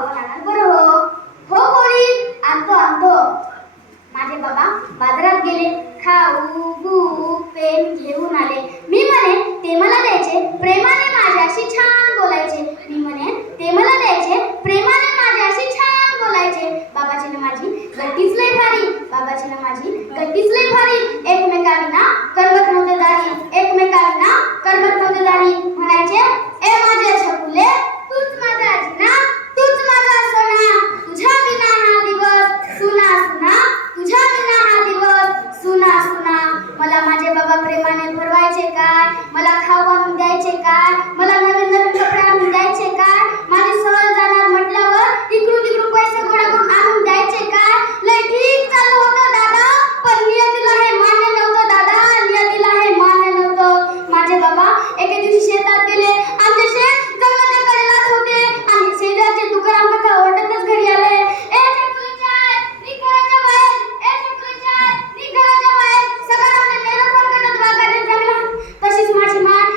आपण आणाल बरं हो पोरी आणतो आणतो. माझे बाबा बाजारात गेले, खाऊ बुक पेन घेऊन आले. मी म्हणे ते मला द्यायचे, प्रेमाने माझ्याशी छान बोलायचे. मी म्हणे ते मला द्यायचे, प्रेमाने माझ्याशी छान बोलायचे. बाबाची ना माझी गट्टीच लय भारी, बाबाची ना माझी गट्टीच लय भारी. एकमेकांना करमत नव्हते दारी, एकमेकांना करमत नव्हते दारी. म्हणायचे ए माझे छकुले, तूच माझा जिना, तूच माझा सोना, तुझ्या बिना हा दिवस सुना सुना, तुझ्या बिना हा दिवस सुना सुना. मला माझे बाबा प्रेमाने भरवायचे काय, मला खाऊ आणून द्यायचे काय, मला नवीन नवीन कपडे आणून द्यायचे काय, माझी सहल जाणार म्हटल्यावर इकडून तिकडून पैसे गोळा करून आणून द्यायचे काय. लय ठीक चालू होतं दादा, पण नियतीला हे मान्य नव्हतं दादा, नियतीला हे मान्य नव्हतं. माझे बाबा एके दिवशी शेतात गेले. आमचे शेत जंगलाच्या कडेलाच होते आणि शेजारचे तुकाराम काका ओरडतच घरी आले. ए छकुलीच्या आई, निघ घराच्या बाहेर, ए छकुलीच्या आई, निघ घराच्या बाहेर. सगळं आपले नेरपण करत वागायचे जंगलात. तशीच माझी मान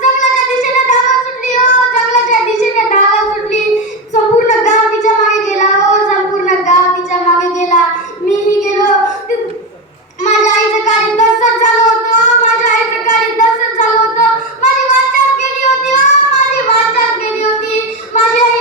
जंगलाच्या दिशेने धावत सुटली हो, जंगलाच्या दिशेने धावत सुटली. संपूर्ण गाव तिच्या मागे गेला हो, संपूर्ण गाव तिच्या मागे गेला. मीही गेलो. माझ्या आईचं काळी तसंच झालं होतं, माझ्या आईचं काळी तसंच झालं होतं. माझी वाचाच गेली होती हो, माझी वाचाच गेली होती. माझी आई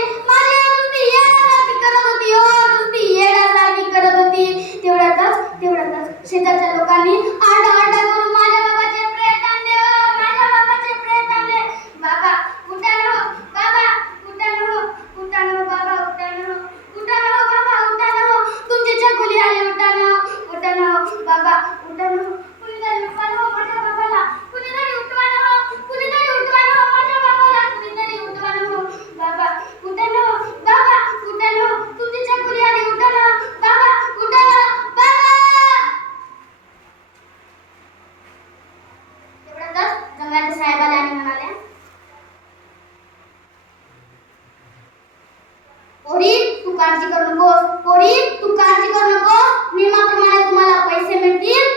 नुसती येड्यासारखी करत होती हो, नुसती येड्यासारखी करत होती. तेवढ्यातच शेजारच्या लोकांनी आरडा करून माझ्या बाबाचे प्रेत आणले हो, माझ्या बाबाचे प्रेत आणले. बाबा उठाना हो, बाबा उठाना हो, उठाना हो बाबा, उठाना हो, उठाना हो बाबा, उठाना हो. तुमची छकुली आली, उठाना हो, उठाना हो बाबा, उठाना हो. कुणीतरी उठवाना हो माझ्या बाबाला, कुणीतरी उठवाना हो, कुणीतरी उठवाना हो माझ्या बाबाला, कुणीतरी उठवाना हो. बाबा उठाना हो, बाबा उठाना हो. तुमची छकुली आली, उठाना हो बाबा, उठाना हो बाबा. तेवढ्यातच जंगलाचे साहेब आले आणि म्हणाले, पोरी तू काळजी करू नकोस, पोरी तू काळजी करू नकोस. नियमाप्रमाणे तुम्हाला पैसे मिळतील.